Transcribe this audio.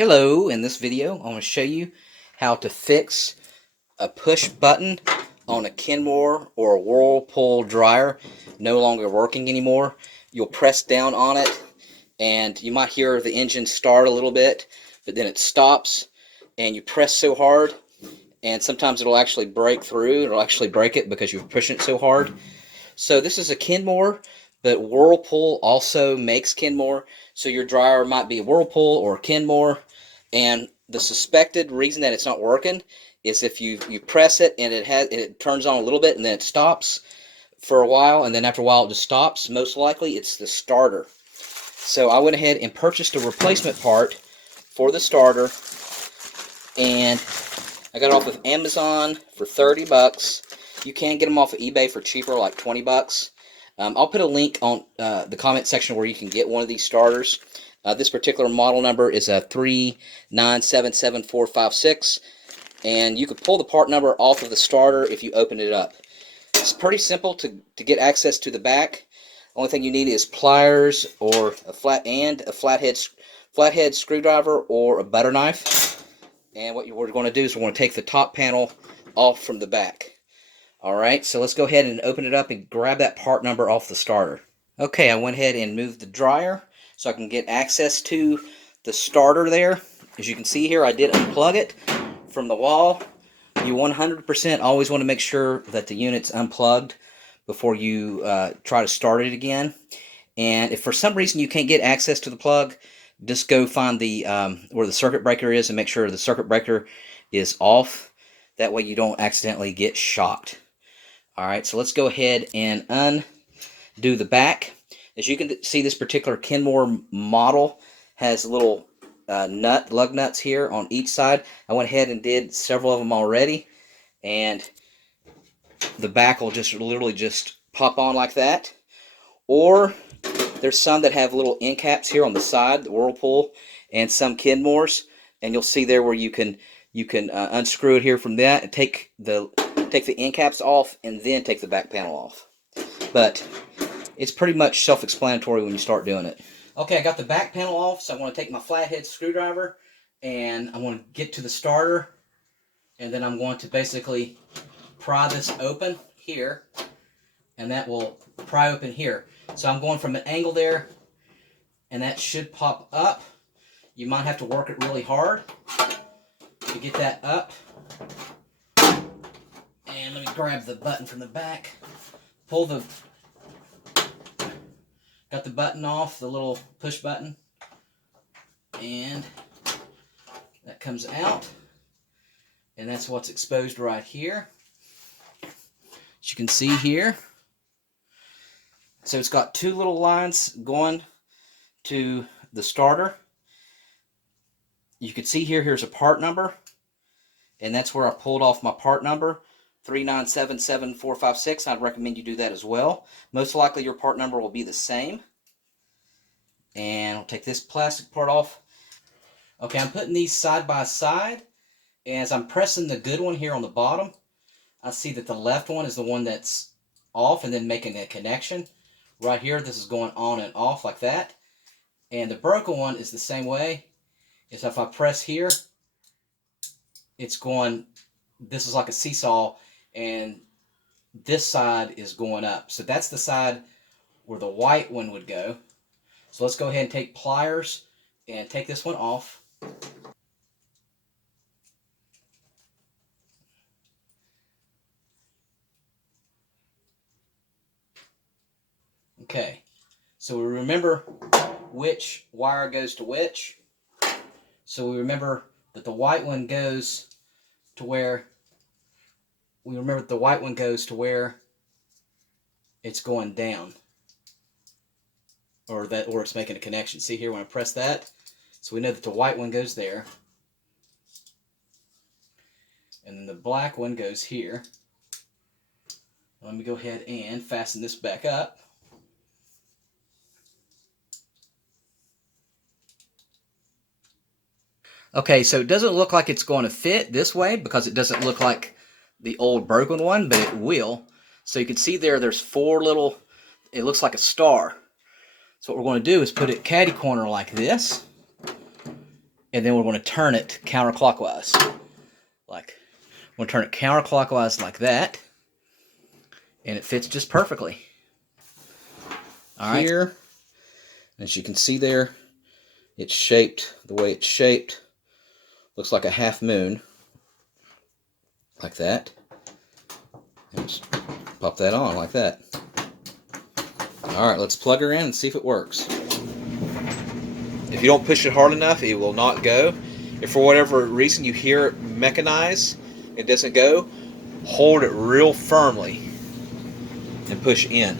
Hello, in this video I want to show you how to fix a push button on a Kenmore or a Whirlpool dryer no longer working anymore. You'll press down on it and you might hear the engine start a little bit, but then it stops and you press so hard and sometimes it'll actually break through. It'll actually break it because you're pushing it so hard. So this is a Kenmore, but Whirlpool also makes Kenmore. So your dryer might be a Whirlpool or a Kenmore. And the suspected reason that it's not working is if you press it and it turns on a little bit and then it stops for a while, and then after a while it just stops. Most likely it's the starter. So I went ahead and purchased a replacement part for the starter, and I got it off of Amazon for 30 bucks. You can get them off of eBay for cheaper, like 20 bucks. I'll put a link on the comment section where you can get one of these starters. This particular model number is a 3977456, and you could pull the part number off of the starter if you open it up. It's pretty simple to get access to the back. Only thing you need is pliers or a flathead screwdriver or a butter knife. And what we're going to do is we're going to take the top panel off from the back. Alright, so let's go ahead and open it up and grab that part number off the starter. Okay, I went ahead and moved the dryer so I can get access to the starter there. As you can see here, I did unplug it from the wall. You 100% always want to make sure that the unit's unplugged before you try to start it again. And if for some reason you can't get access to the plug, just go find the where the circuit breaker is and make sure the circuit breaker is off. That way you don't accidentally get shocked. Alright, so let's go ahead and undo the back. As you can see, this particular Kenmore model has little lug nuts here on each side. I went ahead and did several of them already, and the back will just literally just pop on like that. Or there's some that have little end caps here on the side, the Whirlpool, and some Kenmores, and you'll see there where you can unscrew it here from that and take the end caps off and then take the back panel off. But it's pretty much self-explanatory when you start doing it. Okay, I got the back panel off, so I want to take my flathead screwdriver and I want to get to the starter, and then I'm going to basically pry this open here, and that will pry open here. So I'm going from an angle there, and that should pop up. You might have to work it really hard to get that up. And let me grab the button from the back. Got the button off, the little push button, and that comes out, and that's what's exposed right here, as you can see here. So it's got two little lines going to the starter. You can see here's a part number, and that's where I pulled off my part number, 3977456. I'd recommend you do that as well. Most likely your part number will be the same. And I'll take this plastic part off. Okay, I'm putting these side by side. And as I'm pressing the good one here on the bottom, I see that the left one is the one that's off and then making a connection. Right here, this is going on and off like that. And the broken one is the same way. Is if I press here, it's going, this is like a seesaw, and this side is going up. So that's the side where the white one would go. So let's go ahead and take pliers and take this one off. Okay, so we remember which wire goes to which. So we remember that the white one goes to where it's going down, or it's making a connection. See here when I press that, so we know that the white one goes there, and then the black one goes here. Let me go ahead and fasten this back up. Okay, so it doesn't look like it's going to fit this way because it doesn't look like the old broken one, but it will. So you can see there's four little, it looks like a star. So what we're going to do is put it catty corner like this. and then we're going to turn it counterclockwise. Like, we're going to turn it counterclockwise like that, and it fits just perfectly. All right. Here, as you can see there, it's shaped the way it's shaped. Looks like a half moon, like that. And just pop that on like that. All right, let's plug her in and see if it works. If you don't push it hard enough, it will not go. If for whatever reason you hear it mechanize, it doesn't go, hold it real firmly and push in.